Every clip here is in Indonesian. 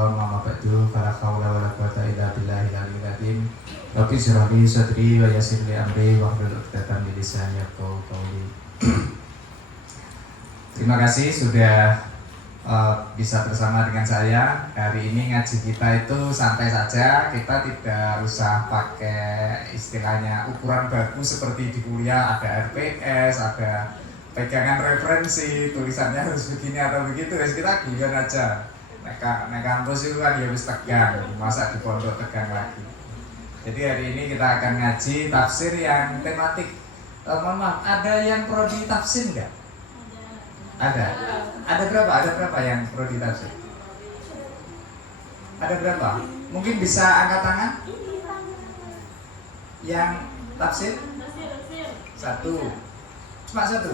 syaitan wa ba'du fala haula wala quwwata illa billahil aliyyil azim. Rabbi shrah li sadri wa yassir li amri wahlul 'uqdatam min lisani yafqahu qawli. Terima kasih sudah bisa bersama dengan saya. Hari ini ngaji kita itu santai saja, kita tidak usah pakai istilahnya ukuran baku seperti di kuliah ada RPS, ada pegangan referensi, tulisannya harus begini atau begitu. Kita guyon aja. Nek kampus itu kan ya harus tegang, masa di pondok tegang lagi. Jadi hari ini kita akan ngaji tafsir yang tematik. Mohon maaf, ada yang prodi tafsir enggak? Ada. Ada berapa? Ada berapa yang prodi tafsir? Ada berapa? Mungkin bisa angkat tangan? Yang tafsir? Satu. Cuma satu?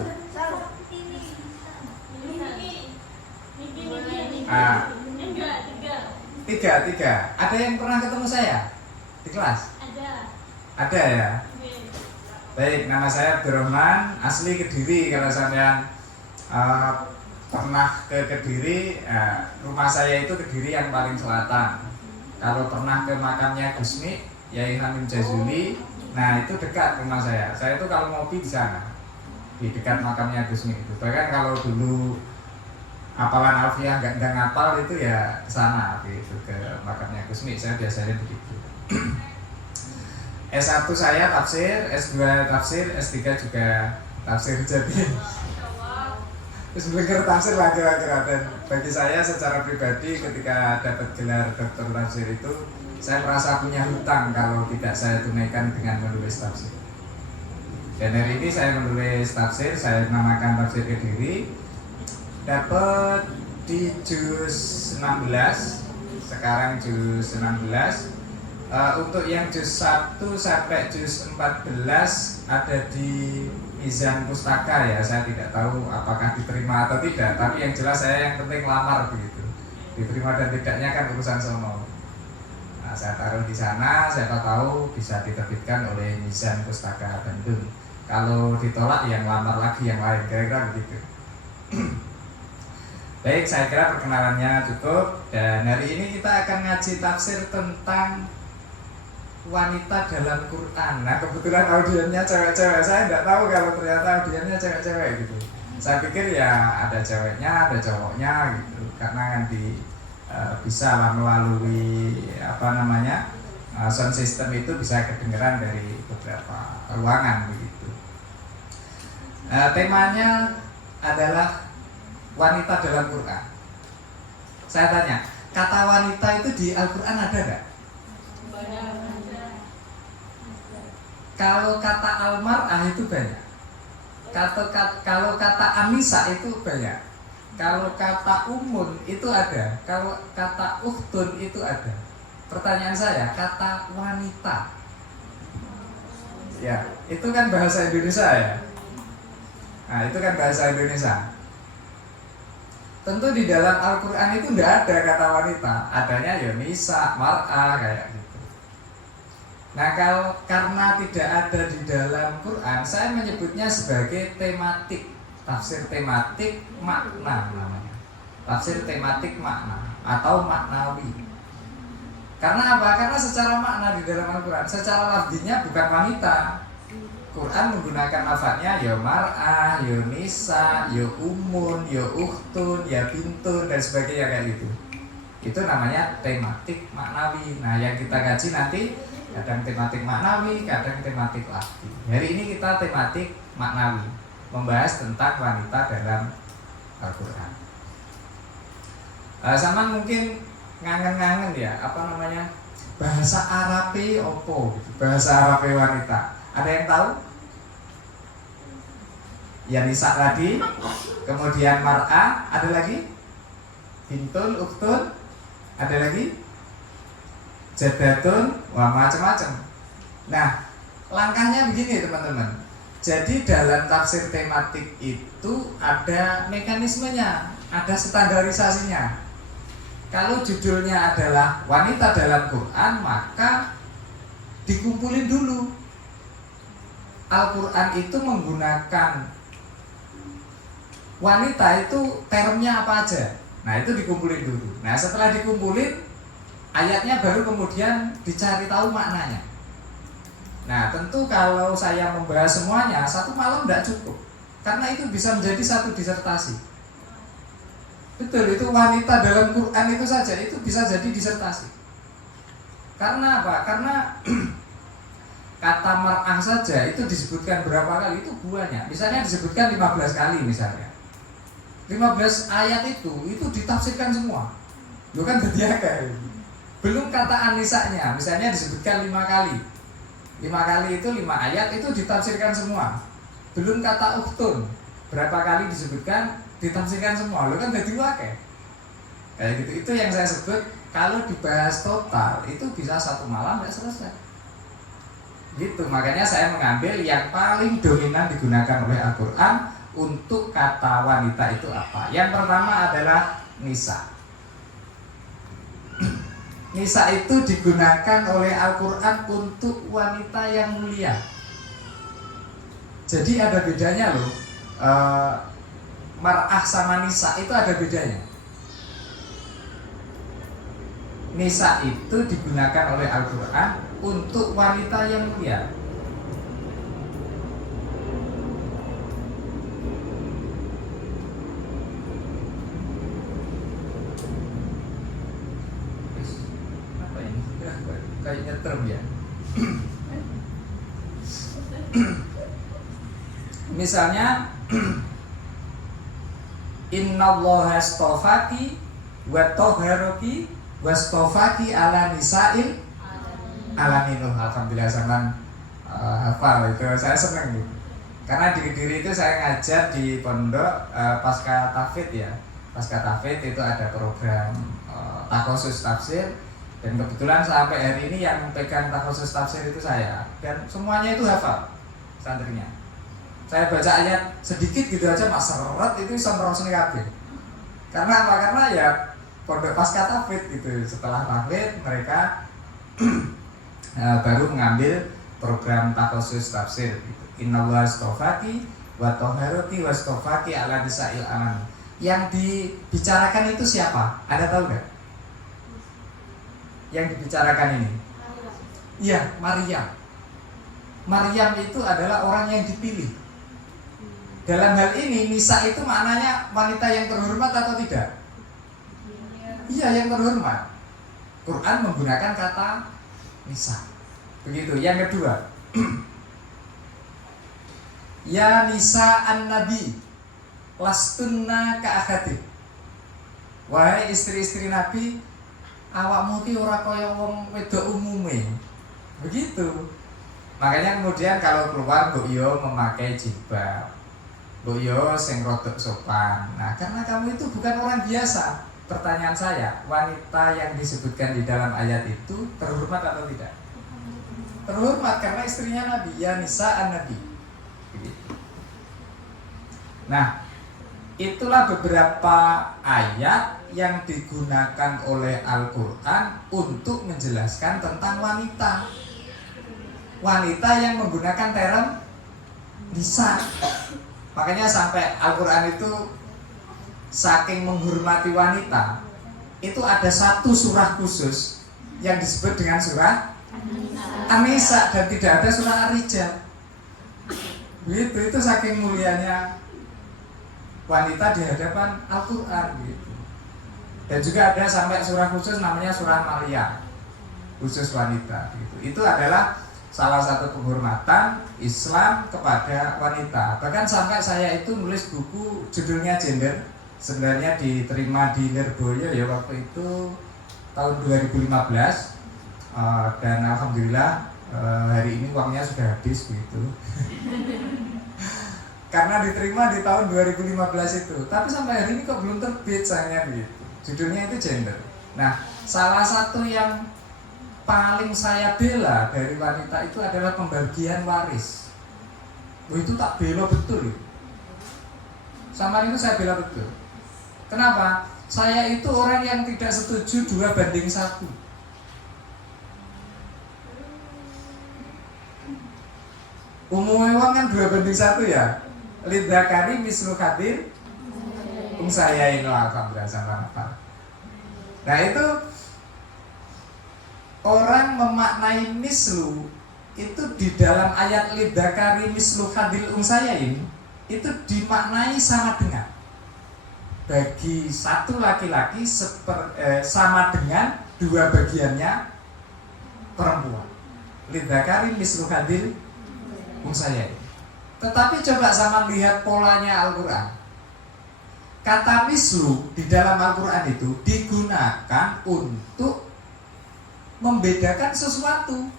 Tiga. Ada yang pernah ketemu saya di kelas? Ada ya? Baik, nama saya Abdurrahman, asli Kediri. Kalau sampean pernah ke Kediri, rumah saya itu Kediri yang paling selatan. Kalau pernah ke makamnya Gusmi, Yai Hamim Jazuli, nah itu dekat rumah saya. Saya itu kalau ngopi di sana, di dekat makamnya Gusmi itu. Bahkan kalau dulu apalan Alfiah nggak ngapal itu ya ke sana gitu, ke makamnya Gusmi. Saya biasanya begitu. S1 saya tafsir, S2 tafsir, S3 juga tafsir. Jadi terus belajar tafsir lagi. Dan bagi saya secara pribadi ketika dapat gelar doktor tafsir itu, saya merasa punya hutang kalau tidak saya tunaikan dengan menulis tafsir. Dan hari ini saya menulis tafsir, saya namakan Tafsir Kediri. Dapat di juz 16, sekarang juz 16. Untuk yang juz 1 sampai juz 14 ada di Mizan Pustaka ya. Saya tidak tahu apakah diterima atau tidak, tapi yang jelas saya yang penting lamar begitu. Diterima dan tidaknya kan urusan sono. Nah, saya taruh di sana, siapa tahu bisa diterbitkan oleh Mizan Pustaka Bandung. Kalau ditolak yang lamar lagi yang lain, kira-kira begitu. Baik, saya kira perkenalannya cukup. Dan hari ini kita akan ngaji tafsir tentang wanita dalam Quran. Nah, kebetulan audiennya cewek-cewek. Saya tidak tahu kalau ternyata audiennya cewek-cewek gitu. Saya pikir ya ada ceweknya, ada cowoknya gitu. Karena nanti bisa lah melalui sound system itu bisa kedengeran dari beberapa ruangan begitu. Temanya adalah wanita dalam Quran. Saya tanya, kata wanita itu di Al-Quran ada nggak? Kalau kata Al-Mar'ah itu banyak. Kalau kata Anisa itu banyak. Kalau kata Umun itu ada. Kalau kata Ukhtun itu ada. Pertanyaan saya, kata wanita, ya itu kan bahasa Indonesia ya. Nah, itu kan bahasa Indonesia. Tentu di dalam Al-Quran itu tidak ada kata wanita. Adanya ya nisa, mar'ah kayak gitu. Nah, karena tidak ada di dalam Quran, saya menyebutnya sebagai tematik. Tafsir tematik makna namanya. Tafsir tematik makna atau maknawi. Karena apa? Karena secara makna di dalam Al-Quran, secara lafzinya bukan wanita. Quran menggunakan lafadznya ya mar'ah, ya nisa, ya umun, ya ukhtun, ya bintun dan sebagainya kayak gitu. Itu namanya tematik maknawi. Nah, yang kita kaji nanti kadang tematik maknawi, kadang tematik lafzi. Hari ini kita tematik maknawi, membahas tentang wanita dalam Al-Quran. Sama mungkin ngangen-ngangen ya, bahasa Arabe opo gitu. Bahasa Arabe wanita. Ada yang tahu? Ya nisa tadi, kemudian mar'ah, ada lagi? Bintun, uktun, ada lagi? Jadatun, wah macam-macam. Nah, langkahnya begini teman-teman. Jadi dalam tafsir tematik itu ada mekanismenya, ada standarisasinya. Kalau judulnya adalah wanita dalam Quran, maka dikumpulin dulu. Al-Quran itu menggunakan wanita itu termnya apa aja. Nah itu dikumpulin dulu. Nah setelah dikumpulin, ayatnya baru kemudian dicari tahu maknanya. Nah tentu kalau saya membahas semuanya, satu malam tidak cukup, karena itu bisa menjadi satu disertasi. Betul, itu wanita dalam Quran itu saja, itu bisa jadi disertasi. Karena apa? Karena kata mar'ah saja itu disebutkan berapa kali, itu banyak. Misalnya disebutkan 15 kali misalnya. 15 ayat itu ditafsirkan semua. Bukan berdiaga. Belum kata anisanya, misalnya disebutkan 5 kali. 5 kali itu 5 ayat itu ditafsirkan semua. Belum kata uktun, berapa kali disebutkan, ditafsirkan semua. Lo kan jadi wakai. Kayak gitu. Itu yang saya sebut, kalau dibahas total itu bisa satu malam tidak selesai. Gitu, makanya saya mengambil yang paling dominan digunakan oleh Al-Quran untuk kata wanita itu apa. Yang pertama adalah nisa. Nisa itu digunakan oleh Al-Quran untuk wanita yang mulia. Jadi ada bedanya loh, mar'ah sama nisa itu ada bedanya. Nisa itu digunakan oleh Al-Quran untuk wanita yang mulia. Apa ini? Kayak nyetrum ya. Misalnya Innallaha astafaki wa tahharaki wastafaki ala nisa'il alamin. Alhamdulillah zaman hafal itu saya senang gitu. Karena di Kediri itu saya ngajar di pondok pasca tafid ya. Pasca tafid itu ada program takhusus tafsir, dan kebetulan sampai hari ini yang pegang takhusus tafsir itu saya, dan semuanya itu hafal santrinya. Saya baca ayat sedikit gitu aja mas seret itu bisa merosot kabeh. Karena apa? Karena ya pondok pasca tafid gitu. Setelah tafid mereka baru mengambil program takhusus tafsir gitu. Innallaha astafaki wa tahharaki wastafaki ala nisa'il alamin. Yang dibicarakan itu siapa? Ada tahu nggak? Yang dibicarakan ini? Iya, Maryam. Maryam itu adalah orang yang dipilih. Dalam hal ini nisa itu maknanya wanita yang terhormat atau tidak? Iya, yang terhormat. Quran menggunakan kata nisa. Begitu. Yang kedua, ya nisa an-nabi lastunna ka'akhati. Wahai istri-istri Nabi, awakmu ki ora kaya wong wedok umume. Begitu. Makanya kemudian kalau keluar mbok yo memakai jilbab. Mbok yo sing rodok sopan. Nah, karena kamu itu bukan orang biasa. Pertanyaan saya, wanita yang disebutkan di dalam ayat itu terhormat atau tidak? Terhormat karena istrinya Nabi, ya nisa an-nabi. Begitu. Nah, itulah beberapa ayat yang digunakan oleh Al-Quran untuk menjelaskan tentang wanita. Wanita yang menggunakan term nisa. Makanya sampai Al-Quran itu saking menghormati wanita, itu ada satu surah khusus yang disebut dengan surah An-Nisa, dan tidak ada surah Ar-Rijal. Itu saking mulianya wanita di hadapan Al-Quran gitu. Dan juga ada sampai surah khusus namanya surah Maryam, khusus wanita gitu. Itu adalah salah satu penghormatan Islam kepada wanita. Bahkan sampai saya itu nulis buku judulnya Gender. Sebenarnya diterima di Lirboyo ya waktu itu tahun 2015, dan alhamdulillah hari ini uangnya sudah habis begitu. Karena diterima di tahun 2015 itu. Tapi sampai hari ini kok belum terbit sayangnya begitu. Judulnya itu Gender. Nah, salah satu yang paling saya bela dari wanita itu adalah pembagian waris. Itu tak bela betul. Sama itu saya bela betul. Kenapa? Saya itu orang yang tidak setuju 2:1. Umumnya uang kan 2:1 ya. Lidzakari mislu hadir Saya ini alhamdulillah sama apa. Nah itu orang memaknai mislu itu di dalam ayat lidzakari mislu hadil unsayain itu dimaknai sama dengan bagi satu laki-laki sama dengan dua bagiannya perempuan. Lidzakari mislu hadil unsayain. Tetapi coba sama lihat polanya Al-Quran. Kata mislu di dalam Al-Quran itu digunakan untuk membedakan sesuatu.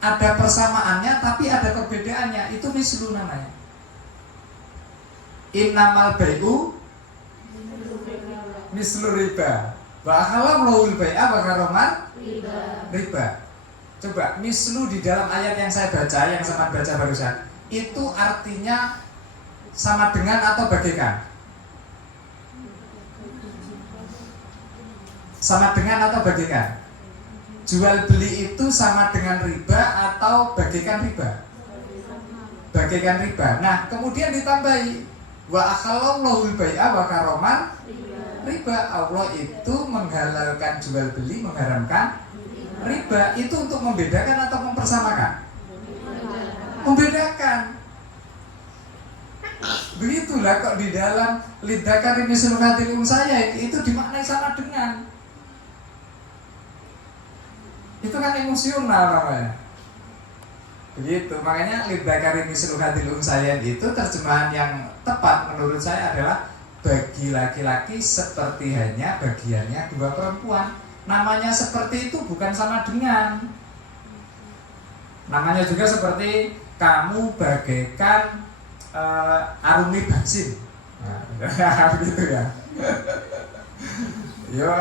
Ada persamaannya tapi ada perbedaannya. Itu mislu namanya. Innamal bai'u mislu riba. Wa halallahu lahul bai'a wa haramar riba. Coba mislu di dalam ayat yang saya baca, yang sama baca barusan, itu artinya sama dengan atau bagaikan? Sama dengan atau bagaikan? Jual beli itu sama dengan riba atau bagaikan riba? Bagaikan riba. Nah, kemudian ditambahi wa akhallallahu bai'a wa karoman riba. Allah itu menghalalkan jual beli, mengharamkan riba. Itu untuk membedakan atau mempersamakan? Membedakan. Begitulah kok di dalam lidzakari mislu hadil unsayain itu dimaknai sama dengan. Itu kan emosional namanya. Begitu, makanya lidzakari mislu hadil unsayain itu terjemahan yang tepat menurut saya adalah bagi laki-laki seperti hanya bagiannya dua perempuan. Namanya seperti itu bukan sama dengan. Namanya juga seperti kamu bagaikan arumi bensin. Nah, begitu ya. Yo,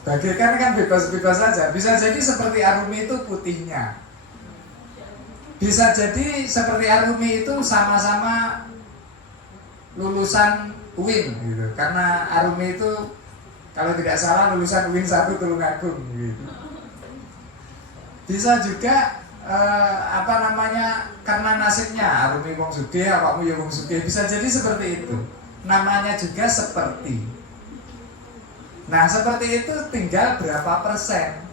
bagaikan kan bebas-bebas saja. Bisa jadi seperti arumi itu putihnya. Bisa jadi seperti arumi itu sama-sama lulusan UIN gitu. Karena arumi itu kalau tidak salah lulusan UIN 1 Tulungagung gitu. Bisa juga karena nasibnya arumi wong sugih, awakmu ya wong sugih, bisa jadi seperti itu. Namanya juga seperti. Nah, seperti itu tinggal berapa persen.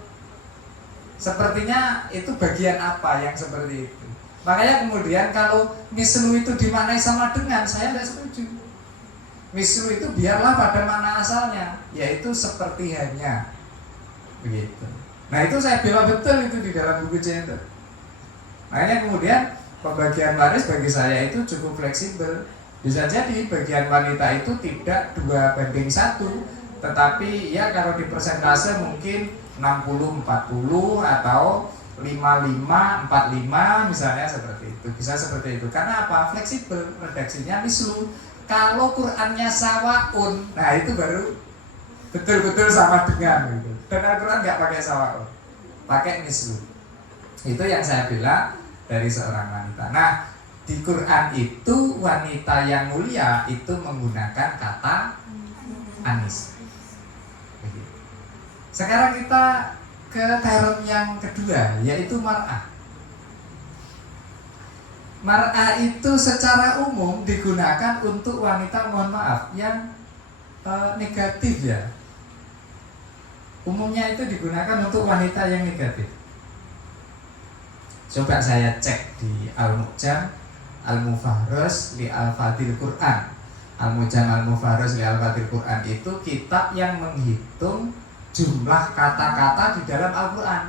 Sepertinya itu bagian apa yang seperti itu. Makanya kemudian kalau mislu itu dimaknai sama dengan, saya tidak setuju. Mislu itu biarlah pada makna asalnya, yaitu seperti hanya. Begitu. Nah, itu saya bela betul itu di dalam buku gender. Makanya kemudian pembagian waris bagi saya itu cukup fleksibel. Bisa jadi bagian wanita itu tidak 2:1, tetapi ya kalau di persentase mungkin 60-40 atau 55-45 misalnya seperti itu. Bisa seperti itu. Karena apa? Fleksibel, redaksinya mislu. Kalau Qur'annya sawaun, nah itu baru betul-betul sama dengan gitu. Dan Al-Quran nggak pakai sawaun, pakai mislu. Itu yang saya bilang dari seorang wanita. Nah, di Quran itu wanita yang mulia itu menggunakan kata anis. Sekarang kita ke term yang kedua, yaitu mar'ah. Mar'ah itu secara umum digunakan untuk wanita, mohon maaf, yang negatif ya. Umumnya itu digunakan untuk wanita yang negatif. Coba saya cek di Al-Mu'jam Al-Mufahraj li Al-Fadhil Quran. Al-Mu'jam Al-Mufahraj li Al-Fadhil Quran itu kitab yang menghitung jumlah kata-kata di dalam Al-Quran.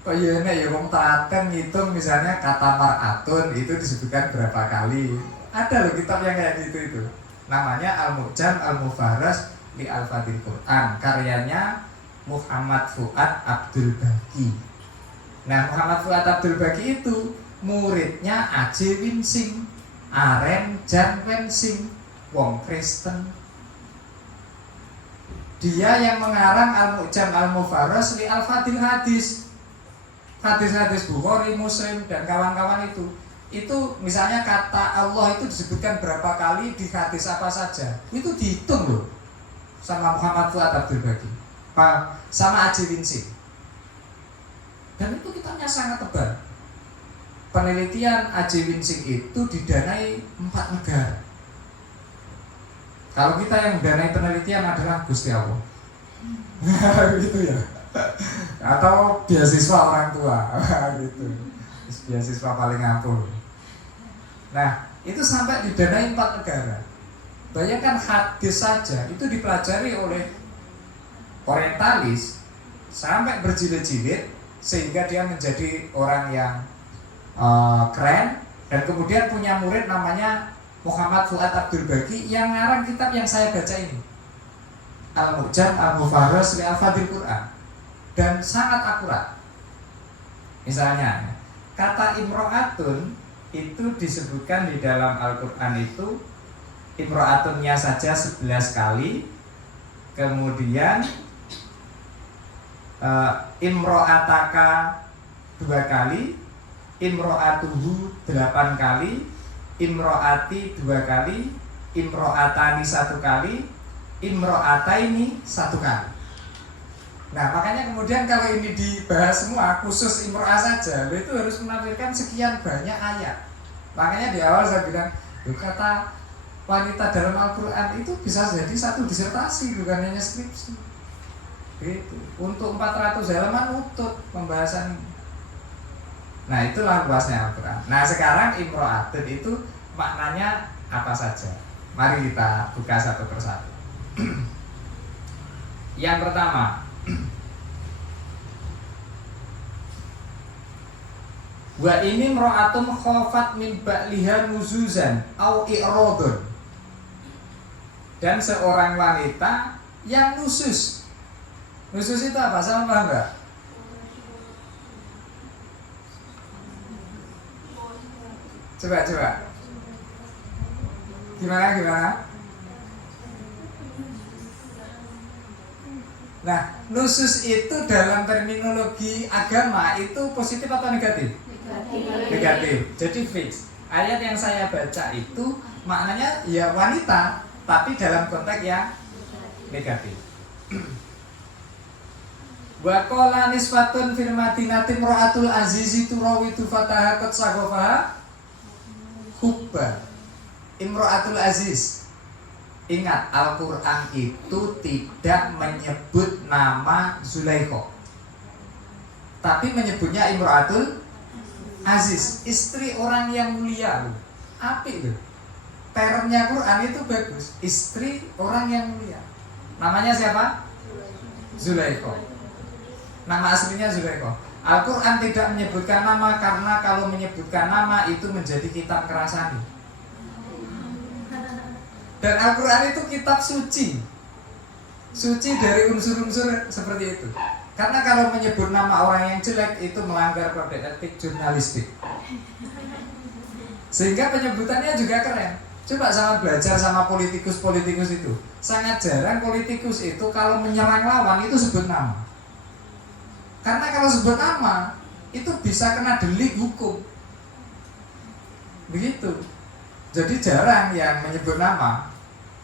Oh iya nih ya wong telaten ngitung misalnya kata mar'atun itu disebutkan berapa kali. Ada loh kitab yang kayak gitu itu. Namanya Al-Mu'jam Al-Mufahraj li Al-Fadhil Quran. Karyanya Muhammad Fuad Abdul Baqi. Nah, Muhammad Fuad Abdul Baqi itu muridnya A.J. Winsing, Aren Jan Winsing, wong Kristen. Dia yang mengarang Al-Mu'jam Al-Mufahraj li Al-Fadhil Hadis. Hadis-hadis Bukhari, Muslim dan kawan-kawan itu. Itu misalnya kata Allah itu disebutkan berapa kali di hadis apa saja. Itu dihitung loh sama Muhammad Fuad Abdul Baqi. Sama A.J. Winsing. Dan itu kitabnya sangat tebal. Penelitian A.J. Winsing itu didanai 4 negara. Kalau kita yang danai penelitian adalah Gusti Allah. Gitu ya. Atau beasiswa orang tua. Gitu. Beasiswa paling ampuh. Nah, itu sampai didanai 4 negara. Bayangkan hadis saja itu dipelajari oleh orientalis sampai berjilid-jilid sehingga dia menjadi orang yang keren, dan kemudian punya murid namanya Muhammad Fuad Abdul Baqi yang ngarang kitab yang saya baca ini, Al-Mu'jam Al-Mufarras li Al-Fadhil Quran, dan sangat akurat. Misalnya kata imro'atun itu disebutkan di dalam Al-Quran itu imro'atunnya saja 11 kali, kemudian imro'ataka 2 kali, imro'atuhu 8 kali, imro'ati 2 kali, imro'atani 1 kali, imro'ataini 1 kali. Nah, makanya kemudian kalau ini dibahas semua khusus imro'ah saja, itu harus menampilkan sekian banyak ayat. Makanya di awal saya bilang, kata wanita dalam Al-Quran itu bisa jadi 1 disertasi, bukan hanya skripsi. Gitu. Untuk 400 halaman utut pembahasan ini. Nah, itulah luasnya Al-Quran. Nah, sekarang imro'atun itu maknanya apa saja. Mari kita buka satu persatu. Yang pertama, wa ini imro'atun khafat min ba'liha nuzuzan au i'radun. Dan seorang wanita yang nusus. Nusus itu apa? Sama paham enggak? Coba. Gimana? Nah, nusus itu dalam terminologi agama itu positif atau negatif? Negatif. Jadi fix. Ayat yang saya baca itu maknanya ya wanita, tapi dalam konteks yang negatif. Wa qala nisfatun fil madinati imra'atul azizi turawitu fataha qad sagofaha hubba. Imra'atul aziz. Ingat, Al-Quran itu tidak menyebut nama Zulaikha, tapi menyebutnya imra'atul aziz, istri orang yang mulia. Apik loh. Termnya Quran itu bagus. Istri orang yang mulia. Namanya siapa? Zulaikha. Nama aslinya Zulaikha. Al-Quran tidak menyebutkan nama karena kalau menyebutkan nama itu menjadi kitab kerasani. Dan Al-Quran itu kitab suci. Suci dari unsur-unsur seperti itu. Karena kalau menyebut nama orang yang jelek itu melanggar kode etik jurnalistik. Sehingga penyebutannya juga keren. Coba sama belajar sama politikus-politikus itu. Sangat jarang politikus itu kalau menyerang lawan itu sebut nama. Karena kalau sebut nama itu bisa kena delik hukum. Begitu. Jadi jarang yang menyebut nama.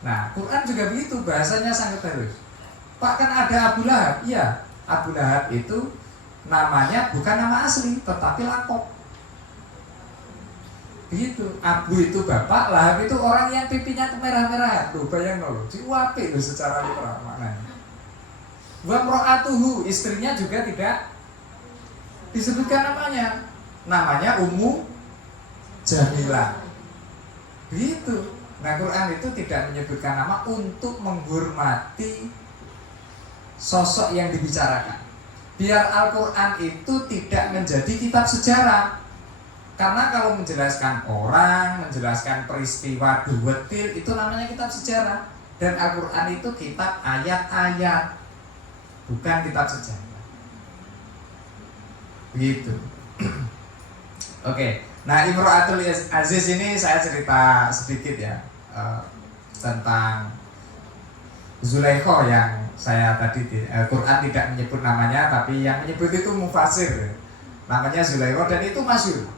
Nah, Quran juga begitu, bahasanya sangat halus. Pak, kan ada Abu Lahab. Iya, Abu Lahab itu namanya bukan nama asli, tetapi lakop. Begitu. Abu itu bapak, Lahab itu orang yang pipinya kemerah-merahan. Loh, bayang loh, ciuapi loh secara literal maknanya. Wa imra'atuhu, istrinya juga tidak disebutkan namanya. Namanya Ummu Jamilah. Begitu. Nah, Quran itu tidak menyebutkan nama untuk menghormati sosok yang dibicarakan. Biar Al-Quran itu tidak menjadi kitab sejarah. Karena kalau menjelaskan orang, menjelaskan peristiwa duwetil, itu namanya kitab sejarah. Dan Al-Quran itu kitab ayat-ayat, bukan kitab sejarah. Begitu. Oke. Nah, Imro'atul Aziz ini saya cerita sedikit ya tentang Zulaikha yang saya tadi Quran tidak menyebut namanya, tapi yang menyebut itu mufasir. Namanya Zulaikha dan itu masyhur.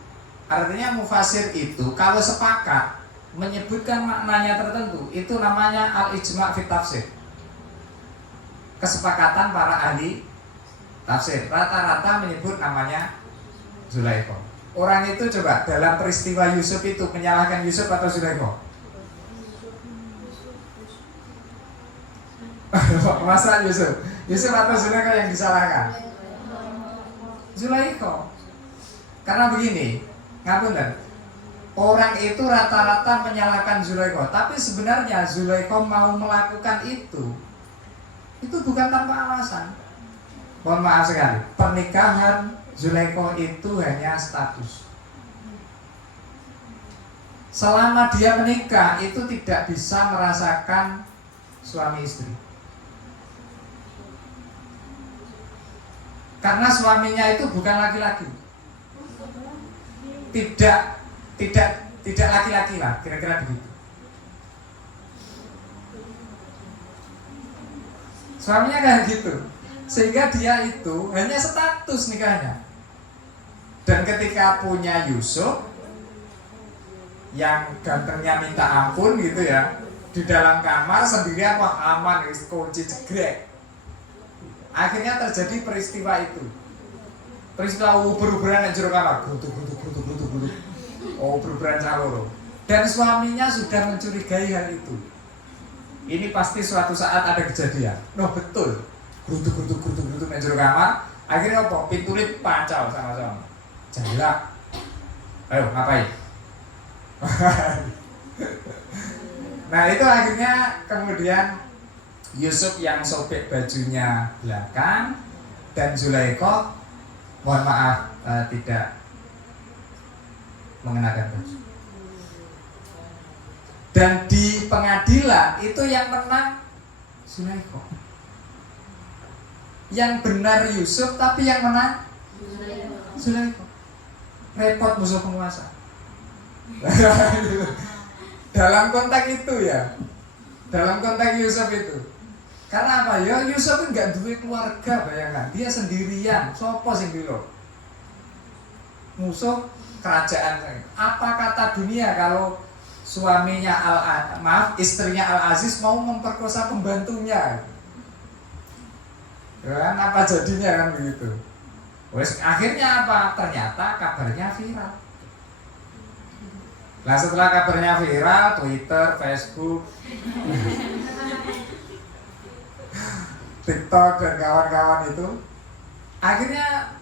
Artinya mufasir itu kalau sepakat menyebutkan maknanya tertentu, itu namanya al-ijma' fit tafsir. Kesepakatan para ahli tafsir rata-rata menyebut namanya Zulaikha. Orang itu coba dalam peristiwa Yusuf itu menyalahkan Yusuf atau Zulaikha? Masa Yusuf? Yusuf atau Zulaikha yang disalahkan? Zulaikha. Karena begini, ngapunten. Orang itu rata-rata menyalahkan Zulaikha, tapi sebenarnya Zulaikha mau melakukan itu bukan tanpa alasan. Mohon maaf sekali, pernikahan Zulaikha itu hanya status. Selama dia menikah itu tidak bisa merasakan suami istri. Karena suaminya itu bukan laki-laki. Tidak laki-laki lah, kira-kira begitu. Suaminya kayak gitu. Sehingga dia itu hanya status nikahnya. Dan ketika punya Yusuf yang gantengnya minta ampun gitu ya, di dalam kamar sendirian, wah aman, kunci jegrek. Akhirnya terjadi peristiwa itu. Peristiwa beruberan yang jero kamar, grutuk. Oh, beruberan caloro. Dan suaminya sudah mencurigai hal itu. Ini pasti suatu saat ada kejadian. No, betul. Grutuk yang jero kamar. Akhirnya apa? Pintu lift pancau sama-sama. Jalak. Ayo, ngapain? Nah, itu akhirnya kemudian Yusuf yang sobek bajunya belakang dan Zulaikha mohon maaf tidak mengenakan baju. Dan di pengadilan itu yang menang Zulaikha. Yang benar Yusuf tapi yang menang Zulaikha. Repot musuh penguasa. Dalam konteks itu ya, dalam konteks Yusuf itu. Karena apa ya? Yusuf itu nggak duwe keluarga, bayangkan. Dia sendirian. Sopo sing dilo? Musuh kerajaan. Apa kata dunia kalau suaminya istrinya Al-Aziz mau memperkosa pembantunya? Kan apa jadinya kan begitu? Wes akhirnya apa? Ternyata kabarnya viral. Nah setelah kabarnya viral, Twitter, Facebook, TikTok dan kawan-kawan itu, akhirnya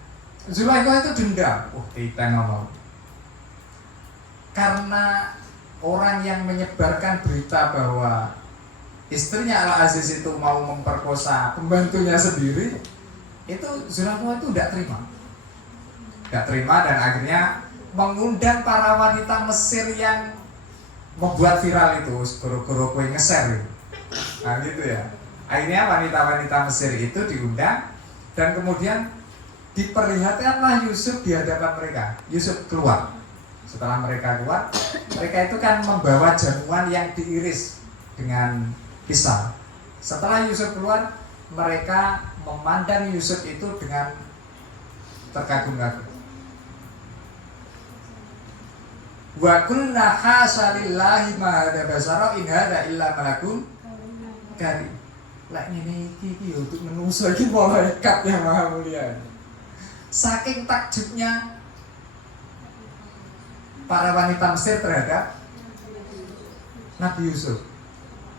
Zulaikha itu dendam. Kita ngomong. Karena orang yang menyebarkan berita bahwa istrinya Al-Aziz itu mau memperkosa pembantunya sendiri, itu Zulaikha itu tidak terima dan akhirnya mengundang para wanita Mesir yang membuat viral itu, goro-goro kue nge-share itu. Nah gitu ya. Akhirnya wanita-wanita Mesir itu diundang dan kemudian diperlihatkanlah Yusuf di hadapan mereka. Yusuf keluar. Setelah mereka keluar, mereka itu kan membawa jamuan yang diiris dengan pisau. Setelah Yusuf keluar, mereka memandang Yusuf itu dengan terkagum-kagum. Wa kunna hasalillahi ma hada basara in hada illa malakun karim. Lah ngene iki untuk menungso iki malaikat yang maha mulia. Saking takjubnya para wanita Mesir terhadap Nabi Yusuf.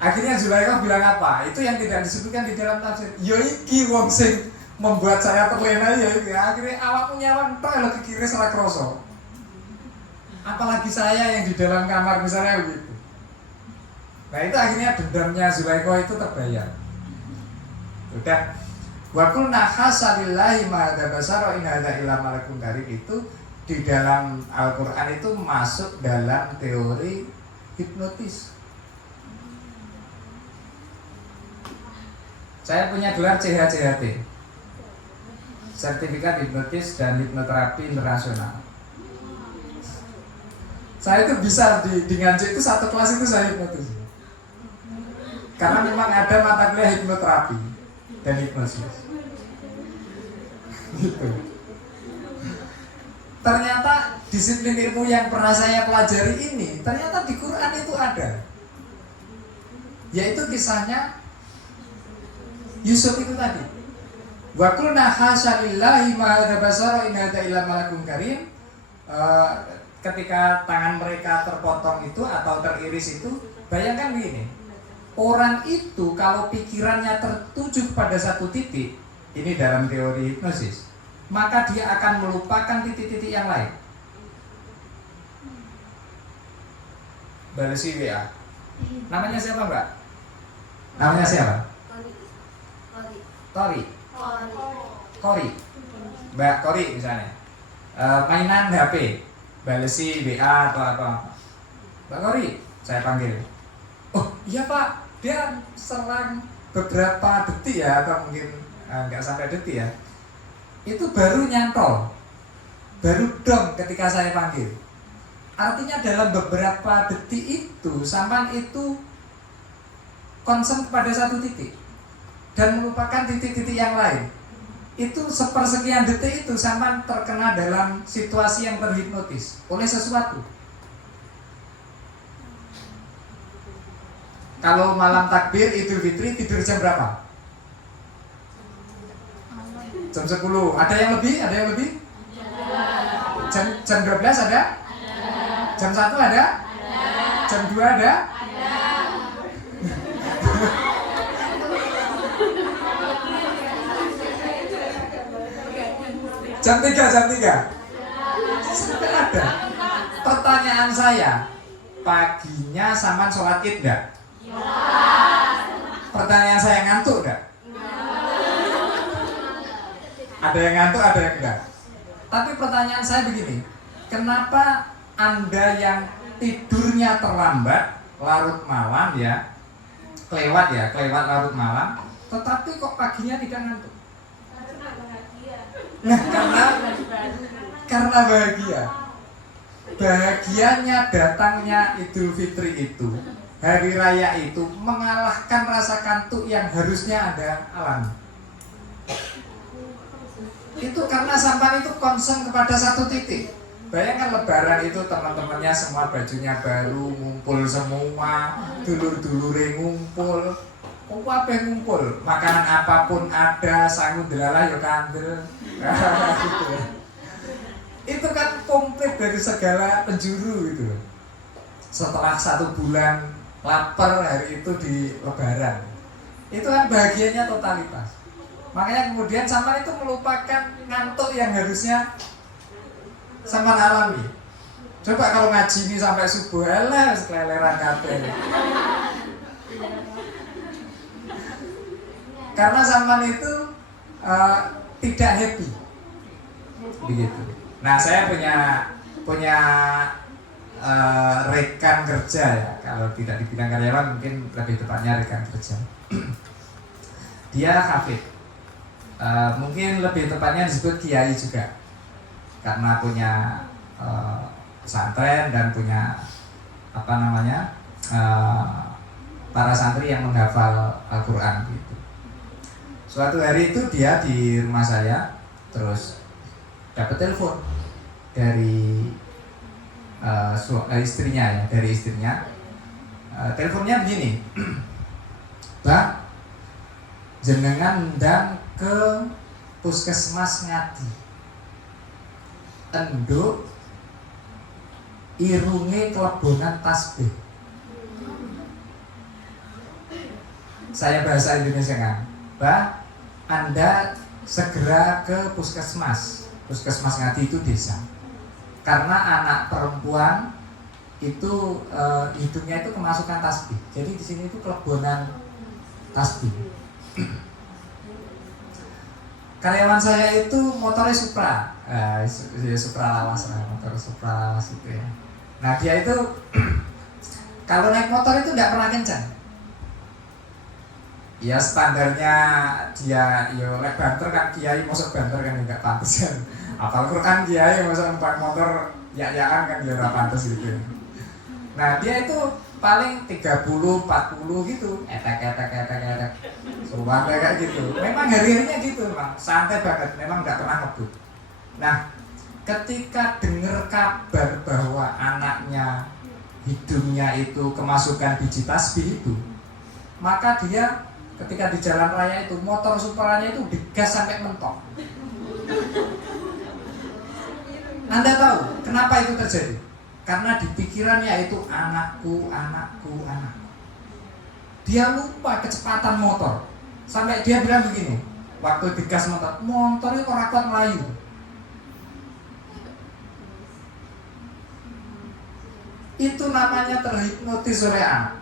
Akhirnya Zulaikha bilang apa? Itu yang tidak disebutkan di dalam tafsir. Yo iki wong sing membuat saya terlena ya iki. Akhirnya awakmu nyawang tok lho kekiris ora krasa. Apalagi saya yang di dalam kamar misalnya begitu. Nah itu akhirnya dendamnya Zulaikha itu terbayar. Udah. Wa qulna hasalillahi ma hada basara in hada illa malakun karim itu di dalam Al-Qur'an itu masuk dalam teori hipnotis. Saya punya gelar CHCHT, Sertifikat Hipnotis dan Hipnoterapi Internasional. Saya itu bisa di Nganjuk itu satu kelas itu saya hipnotis. Karena memang ada mata kuliah hipnoterapi dan hipnosis. Gitu. Ternyata disiplin ilmu yang pernah saya pelajari ini ternyata di Quran itu ada. Yaitu kisahnya Yusuf itu tadi. Wa qulna hasya lillahi ma hada basara in hada illa malakun karim. Ketika tangan mereka terpotong itu atau teriris itu, bayangkan begini. orang itu kalau pikirannya tertuju pada satu titik, ini dalam teori hipnosis, maka dia akan melupakan titik-titik yang lain. Balesi WA. Namanya siapa, Mbak? Namanya siapa? Tori. Kori. Mbak Kori misalnya. Mainan HP, balesi WA atau apa. Mbak Kori, saya panggil. Oh iya Pak, dia selang beberapa detik ya, atau mungkin nggak sampai detik ya. Itu baru nyantol, baru dong ketika saya panggil. Artinya dalam beberapa detik itu sampan itu konsen pada satu titik dan melupakan titik-titik yang lain. Itu sepersekian detik itu sampan terkena dalam situasi yang terhipnotis oleh sesuatu. Kalau malam takbir Idul Fitri tidur jam berapa? Jam 10. Ada yang lebih? Ada yang lebih? Jam 12 ada? Jam 1 ada? Jam 2 ada? Jam 3 sampai ada. Pertanyaan saya, paginya saman sholat id enggak? Pertanyaan saya, ngantuk enggak? Ada yang ngantuk, ada yang enggak. Tapi pertanyaan saya begini, kenapa Anda yang tidurnya terlambat, larut malam ya, kelewat larut malam, tetapi kok paginya tidak ngantuk? Nah, karena bahagia. Bahagianya datangnya Idul Fitri itu, hari raya itu mengalahkan rasa kantuk yang harusnya Anda alami. Itu karena sampan itu konsen kepada satu titik. Bayangkan lebaran itu teman-temannya semua bajunya baru, ngumpul semua, dulur-dulure ngumpul, apa ngumpul, makanan apapun ada, sangu delalah ya kandel. Gitu. Itu kan komplit dari segala penjuru gitu. Setelah 1 bulan lapar, hari itu di lebaran, itu kan bahagianya totalitas. Makanya kemudian sampai itu melupakan ngantuk yang harusnya sampai alami. Coba kalau ngaji ini sampai subuh, alah keleleran kabeh. Karena sampai itu tidak happy, begitu. Nah, saya punya rekan kerja ya. Kalau tidak dibilang karyawan, mungkin lebih tepatnya rekan kerja. Dia hafid, mungkin lebih tepatnya disebut kiai juga, karena punya pesantren dan punya para santri yang menghafal Al-Quran gitu. Suatu hari itu dia di rumah saya, terus dapat telepon dari istrinya. Teleponnya begini, Bang, jenengan ndang ke puskesmas Ngadi, enduk irunge kelebonan tasbih. Saya bahasa Indonesia kan, Bang, Anda segera ke puskesmas Ngadi itu desa. Karena anak perempuan itu hidungnya itu kemasukan tasbih. Jadi di sini itu kelebonan tasbih. Karyawan saya itu motornya Supra, Supra lawas lah, motor Supra lawas itu ya. Nah dia itu kalau naik motor itu tidak pernah kencang. Ya standarnya dia, yo lek banter kan kiai, masuk banter kan enggak pantas kan. Apal Quran kiai masuk numpak motor ya-yaan kan dia ora pantas gitu. Nah dia itu paling 30, 40 gitu, etek. Sumpah kayak gitu. Memang hari-harinya gitu, memang santai banget, memang enggak pernah ngebut. Nah, ketika dengar kabar bahwa anaknya hidungnya itu kemasukan biji tasbih itu, maka dia ketika di jalan raya itu motor Supranya itu digas sampai mentok. Anda tahu kenapa itu terjadi? Karena di pikirannya itu anakku. Dia lupa kecepatan motor. Sampai dia bilang begini, waktu digas motor itu ora kuat melayu. Itu namanya terhipnotis oleh anak.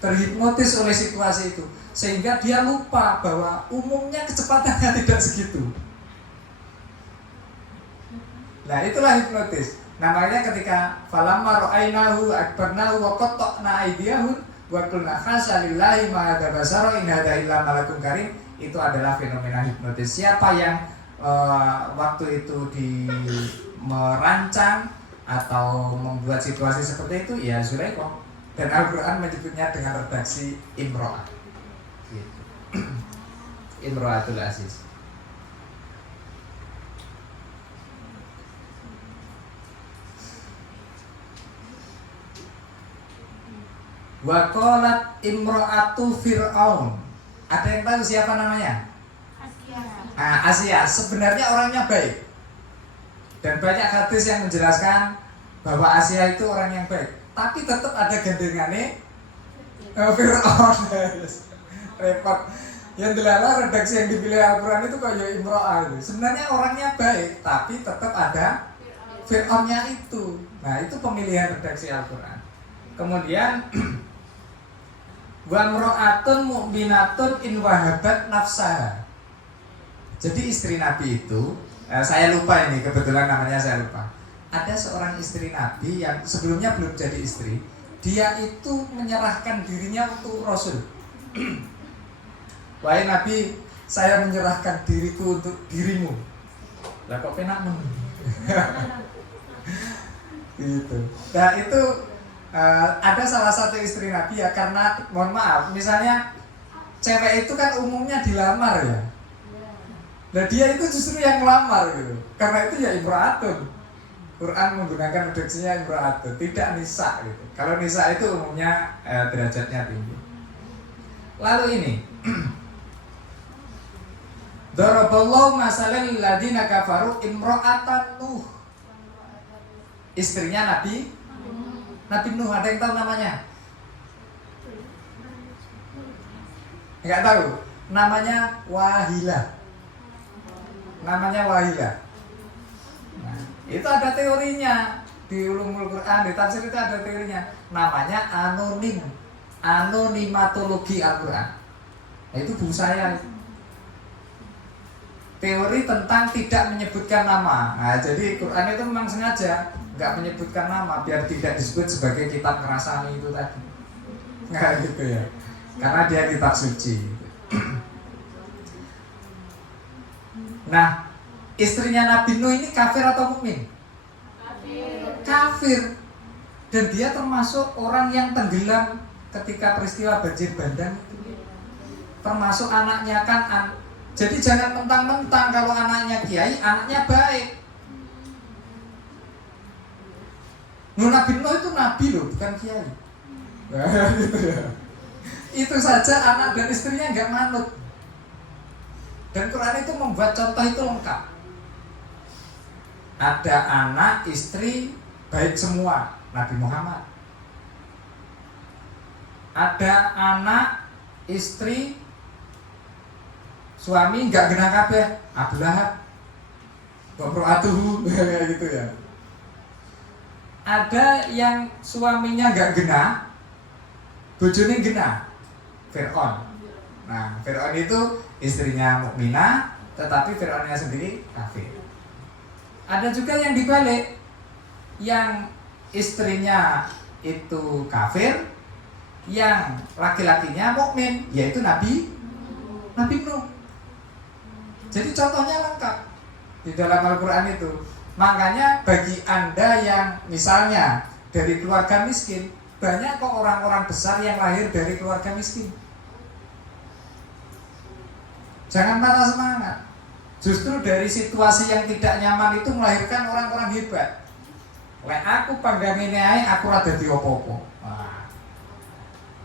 Terhipnotis oleh situasi itu, sehingga dia lupa bahwa umumnya kecepatannya tidak segitu. Nah, itulah hipnotis. Namanya ketika falamma ra'ainahu akbarnahu wa qatta'na aydiyahum wa qulna khasya lillahi ma hadza basara in hadza illa malakun karim. Itu adalah fenomena hipnotis. Siapa yang waktu itu merancang atau membuat situasi seperti itu, ya Zulaikha. Dan Al-Quran menyebutnya dengan redaksi Imro'ah gitu. Imro'atul Aziz. Wa qalat imro'atu Fir'aun. Ada yang tahu siapa namanya? Asia. Sebenarnya orangnya baik. Dan banyak hadis yang menjelaskan bahwa Asia itu orang yang baik. Tapi tetap ada gandengannya Fir'aun. Repot. Yang delala redaksi yang dipilih Al-Quran itu kayak Imro'ah itu. Sebenarnya orangnya baik, tapi tetap ada Fir'aunnya itu. Nah, itu pemilihan redaksi Al-Quran. Kemudian wa imro'atun mu'minatun in wahabat nafsaha. Jadi istri Nabi itu, saya lupa ini, kebetulan namanya saya lupa. Ada seorang istri Nabi yang sebelumnya belum jadi istri. Dia itu menyerahkan dirinya untuk Rasul. Wahai Nabi, saya menyerahkan diriku untuk dirimu. Lah kok penak men? Gitu. Nah itu ada salah satu istri Nabi ya, karena mohon maaf, misalnya cewek itu kan umumnya dilamar ya. Nah dia itu justru yang melamar gitu. Karena itu ya imro'atun. Quran menggunakan redaksinya imro'atun, tidak nisa gitu. Kalau nisa itu umumnya derajatnya tinggi. Lalu ini Daraballahu masalan lil ladzina kafaru imro'atan Nuh. Istrinya Nabi Nuh, ada yang tahu namanya? Enggak tahu. Namanya Wahilah. Nah, itu ada teorinya di ulumul Quran, di tafsir itu ada teorinya. Namanya anonimatologi Al-Quran. Nah, itu buku saya. Teori tentang tidak menyebutkan nama. Nah, jadi Quran itu memang sengaja nggak menyebutkan nama biar tidak disebut sebagai kitab ngerasani itu tadi. Nggak gitu ya. Karena dia kitab suci. Nah, istrinya Nabi Nuh ini kafir atau mukmin? Kafir. Dan dia termasuk orang yang tenggelam ketika peristiwa banjir bandang itu. Termasuk anaknya kan. Jadi jangan mentang-mentang kalau anaknya kiai, anaknya baik. Nabi Nuh itu nabi loh, bukan kiai. Nah, gitu ya. Itu saja anak dan istrinya nggak manut. Dan Quran itu membuat contoh itu lengkap. Ada anak, istri, baik semua, Nabi Muhammad. Ada anak, istri, suami nggak genah kabeh, Abu Lahab, Bamro'atuhu, gitu ya. Ada yang suaminya nggak genah, bojone genah, Fir'aun. Nah, Fir'aun itu istrinya mukminah, tetapi Fir'aunnya sendiri kafir. Ada juga yang dibalik, yang istrinya itu kafir, yang laki-lakinya mukmin, yaitu Nabi Nuh. Jadi contohnya lengkap di dalam Al-Quran itu. Makanya bagi Anda yang misalnya dari keluarga miskin, banyak kok orang-orang besar yang lahir dari keluarga miskin. Jangan patah semangat. Justru dari situasi yang tidak nyaman itu melahirkan orang-orang hebat. Lek aku panggang ini ae, aku rada dadi opo-opo. Nah,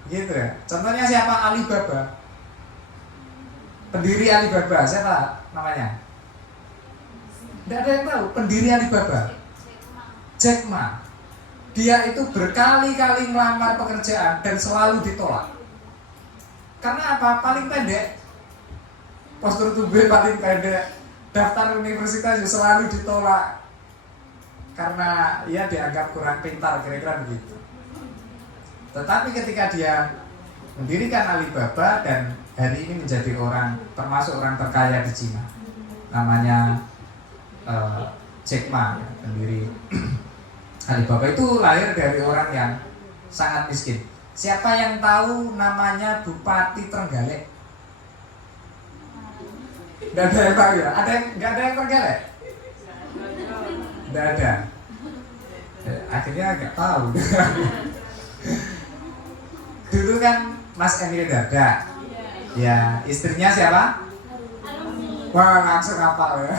gitu ya. Contohnya siapa? Alibaba. Pendiri Alibaba, siapa namanya? Tidak ada yang tahu. Pendiri Alibaba, Jack Ma. dia itu berkali-kali ngelamar pekerjaan dan selalu ditolak. Karena apa? Paling pendek, postur tubuh paling pendek, daftar universitas juga selalu ditolak karena ia dianggap kurang pintar, kira-kira begitu. Tetapi ketika dia mendirikan Alibaba dan hari ini menjadi orang, termasuk orang terkaya di Cina, namanya Jack Ma, ya, pendiri Alibaba, itu lahir dari orang yang sangat miskin. Siapa yang tahu namanya Bupati Trenggalek? Tidak ada yang tahu ya? Nggak ada yang Trenggalek? Tidak ada. Akhirnya nggak tahu. Dulu kan Mas Emil Dardak. Ya, istrinya siapa? Wah, langsung hafal ya.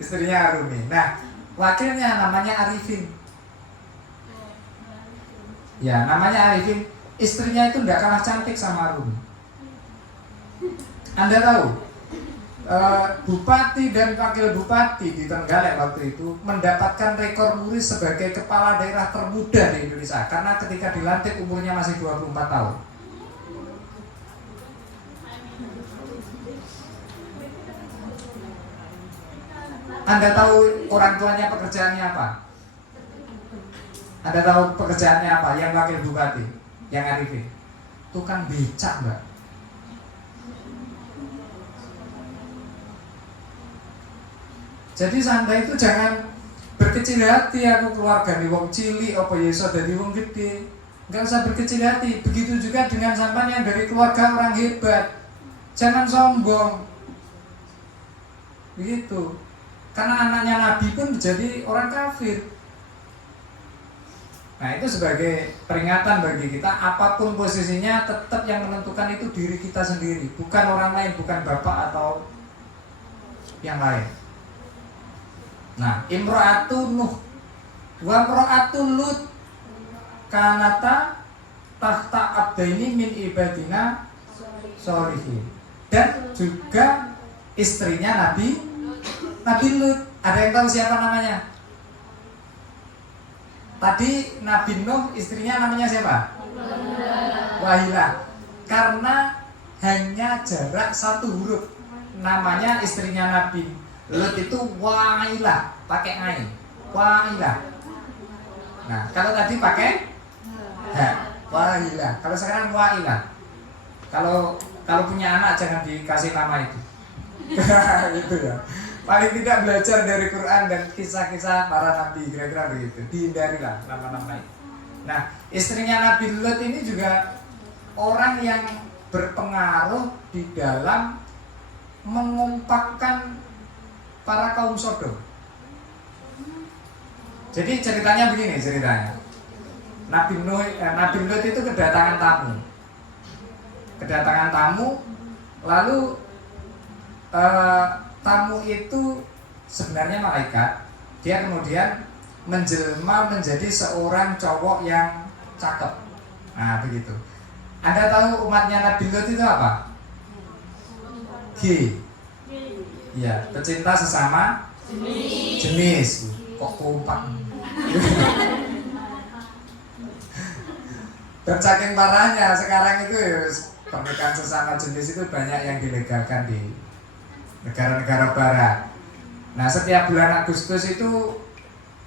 Istrinya Arumi. Nah, wakilnya namanya Arifin. Ya, namanya Arifin. Istrinya itu tidak kalah cantik sama Arumi. Anda tahu, bupati dan wakil bupati di Trenggalek waktu itu mendapatkan rekor muri sebagai kepala daerah termuda di Indonesia karena ketika dilantik umurnya masih 24 tahun. Anda tahu orang tuanya pekerjaannya apa? Anda tahu pekerjaannya apa? Yang wakil bupati, yang Arifin, tukang becak, Mbak. Jadi Anda itu jangan berkecil hati, aku keluarga nih wong cilik apa ya iso dadi wong gede. Enggak usah berkecil hati. Begitu juga dengan sampean yang dari keluarga orang hebat. Jangan sombong. Begitu. Karena anaknya Nabi pun menjadi orang kafir. Nah, itu sebagai peringatan bagi kita, apapun posisinya tetap yang menentukan itu diri kita sendiri, bukan orang lain, bukan bapak atau yang lain. Nah, imra'atu Nuh wa imra'atu Lut kanata tahta abdaini min ibadina sholihin. Dan juga istrinya Nabi Lut. Ada yang tahu siapa namanya? Tadi Nabi Nuh istrinya namanya siapa? Wahilah. Karena hanya jarak satu huruf. Namanya istrinya Nabi Lut itu Wahilah, pakai ain. Wahilah. Nah, kalau tadi pakai ha, Wahilah. Kalau sekarang Wahilah. Kalau punya anak jangan dikasih nama itu. Itu ya. Paling tidak belajar dari Quran dan kisah-kisah para nabi, kira-kira begitu. Dihindarilah nama-nama itu. Nah, istrinya Nabi Lut ini juga orang yang berpengaruh di dalam mengompakkan para kaum Sodom. Jadi ceritanya begini ceritanya. Nabi Lut itu kedatangan tamu, lalu tamu itu sebenarnya malaikat. Dia kemudian menjelma menjadi seorang cowok yang cakep. Nah, begitu. Anda tahu umatnya Nabi Lut itu apa? G. Ya, pecinta sesama jenis. Kok kompak. Dan saking parahnya sekarang itu pernikahan sesama jenis itu banyak yang dilegalkan di negara-negara barat. Nah, setiap bulan Agustus itu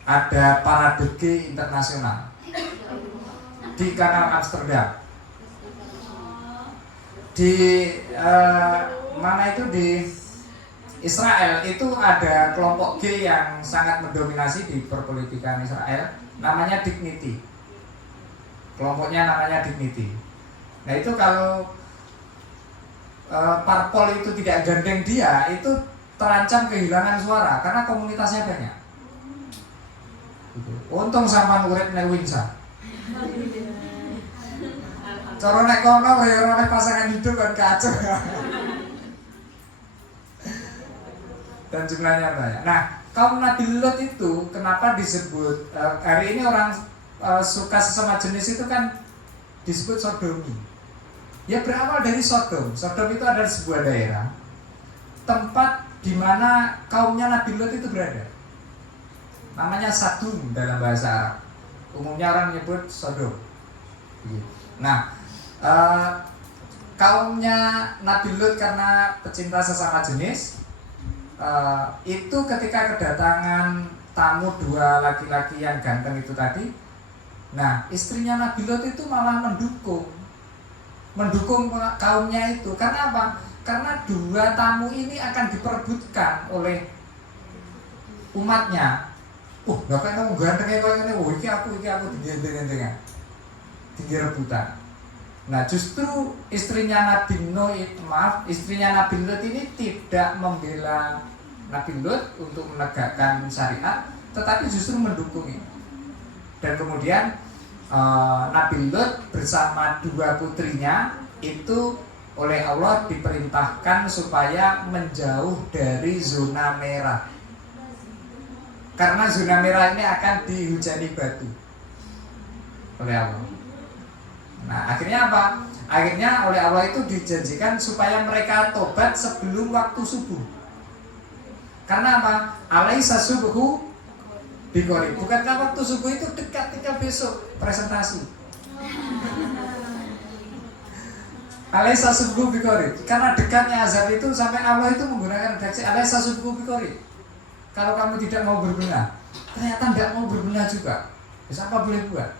ada parade gay internasional di Kanal Amsterdam. Di mana itu di Israel itu ada kelompok gay yang sangat mendominasi di perpolitikan Israel, namanya Dignity. Kelompoknya namanya Dignity. Nah, itu kalau parpol itu tidak gandeng dia, itu terancam kehilangan suara karena komunitasnya banyak. Untung sampean urip ning Winsa. Cara nek kono oleh pasangan hidup kan kacau. Dan jumlahnya banyak. Nah, kaum Nabi Lut itu kenapa disebut hari ini orang suka sesama jenis itu kan disebut sodomi. Ya berawal dari Sodom. Sodom itu adalah sebuah daerah tempat di mana kaumnya Nabi Lut itu berada. namanya Sadum dalam bahasa Arab. Umumnya orang menyebut Sodom. Nah, kaumnya Nabi Lut karena pecinta sesama jenis, itu ketika kedatangan tamu dua laki-laki yang ganteng itu tadi, nah istrinya Nabi Lut itu malah mendukung kaumnya itu. Karena apa? Karena dua tamu ini akan diperebutkan oleh umatnya. Gak kayak kamu gantengnya kayak ini. Iki aku tinggi rebutan. Nah, justru istrinya Nabi Lut ini tidak membela Nabi Lut untuk menegakkan syariat, tetapi justru mendukung ini. Dan kemudian Nabi Lut bersama dua putrinya itu oleh Allah diperintahkan supaya menjauh dari zona merah. Karena zona merah ini akan dihujani batu oleh Allah. Nah, akhirnya apa? Akhirnya oleh Allah itu dijanjikan supaya mereka tobat sebelum waktu subuh. Karena apa? Alaisa subuhu biqorib. Bukankah waktu subuh itu dekat, tinggal besok presentasi. Alaisa subuhu biqorib. Karena dekatnya azab itu sampai Allah itu menggunakan redaksi alaisa subuhu biqorib. Kalau kamu tidak mau berbenah, ternyata tidak mau berbenah juga. Bisa apa boleh buat?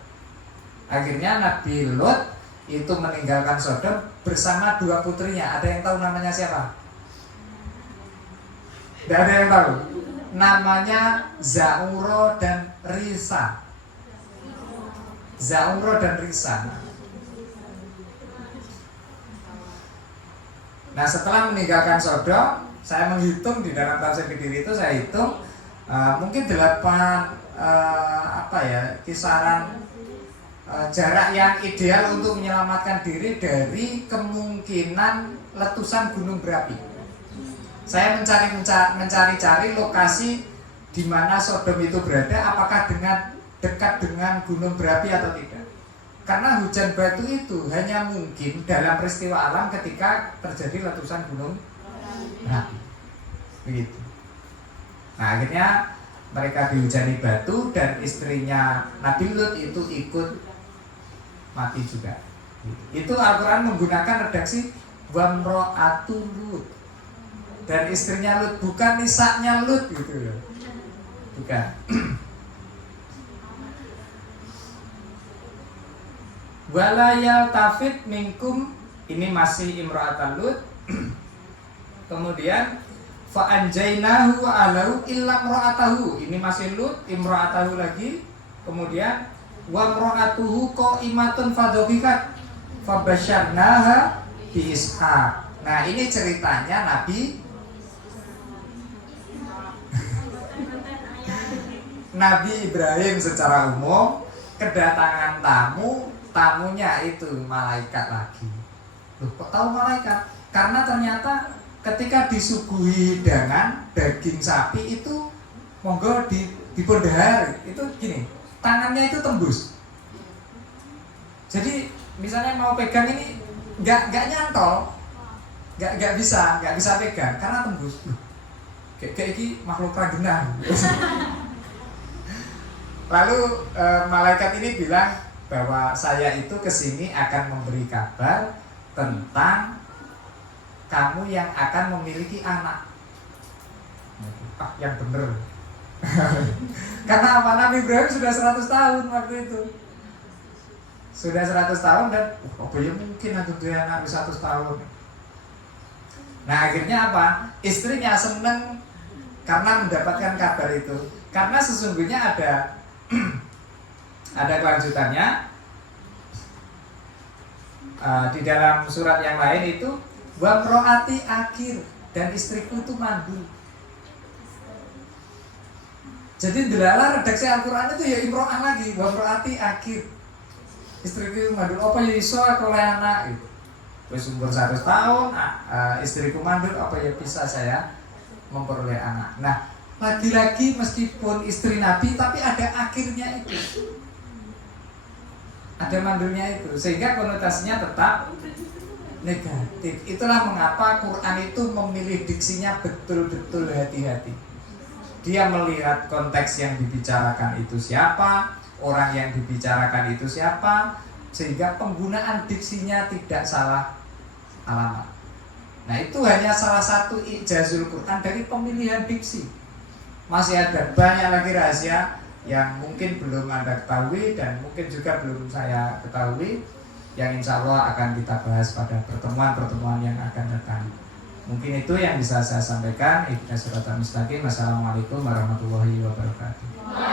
Akhirnya Nabi Lut itu meninggalkan Sodom bersama dua putrinya. Ada yang tahu namanya siapa? Tidak ada yang tahu. Namanya Za'uro dan Risa. Za'uro dan Risa. Nah, setelah meninggalkan Sodom, saya menghitung di dalam tafsir Kediri itu, saya hitung mungkin 8 kisaran jarak yang ideal untuk menyelamatkan diri dari kemungkinan letusan gunung berapi. Saya mencari-cari lokasi di mana Sodom itu berada, apakah dekat dengan gunung berapi atau tidak. Karena hujan batu itu hanya mungkin dalam peristiwa alam ketika terjadi letusan gunung berapi. Begitu. Nah, akhirnya mereka dihujani batu dan istrinya Nabi Lut itu ikut mati juga. Itu Al-Quran menggunakan redaksi wamro'atu Lut, dan istrinya Lut, bukan nisanya Lut gitu loh. Bukan. Walayal tafid minkum, ini masih imra'atan Lut. Kemudian fa'anjainahu alau illa imra'atahu, ini masih Lut, imra'atahu lagi. Kemudian wa imra'atuhu qa'imatun fadhahikat fabasyarnaha bi Ishaq. Nah, ini ceritanya Nabi Ibrahim secara umum kedatangan tamunya itu malaikat lagi. Loh, kok tahu malaikat? Karena ternyata ketika disuguhi hidangan daging sapi itu monggo dipun dahar, itu gini, tangannya itu tembus. Jadi misalnya mau pegang ini nggak nyantol, nggak bisa pegang karena tembus. Kayak ini makhluk ragenah. Lalu malaikat ini bilang bahwa saya itu kesini akan memberi kabar tentang kamu yang akan memiliki anak. Yang bener. Karena apa? Nabi Ibrahim sudah 100 tahun waktu itu. Sudah 100 tahun dan apa ya mungkin aku dia anak 100 tahun. Nah, akhirnya apa? Istrinya seneng karena mendapatkan kabar itu. Karena sesungguhnya ada kelanjutannya. Di dalam surat yang lain itu wamro'ati akhir, dan istriku itu mandul. Jadi delala redaksi Al-Quran itu ya imro'ah lagi, wamro'ati akhir, istriku itu mandul. Apa ya iso aku oleh anak gitu. Wis umur 100 tahun istriku mandul, apa ya bisa saya memperoleh anak. Nah, lagi-lagi meskipun istri Nabi tapi ada akhirnya itu, ada mandulnya itu, sehingga konotasinya tetap negatif. Itulah mengapa Quran itu memilih diksinya betul-betul hati-hati. Dia melihat konteks yang dibicarakan itu siapa, orang yang dibicarakan itu siapa, sehingga penggunaan diksinya tidak salah alamat. Nah, itu hanya salah satu ijazul Quran dari pemilihan diksi. Masih ada banyak lagi rahasia yang mungkin belum Anda ketahui dan mungkin juga belum saya ketahui, yang insya Allah akan kita bahas pada pertemuan-pertemuan yang akan datang. Mungkin itu yang bisa saya sampaikan. Ihdinas siratal mustaqim. Wassalamualaikum warahmatullahi wabarakatuh.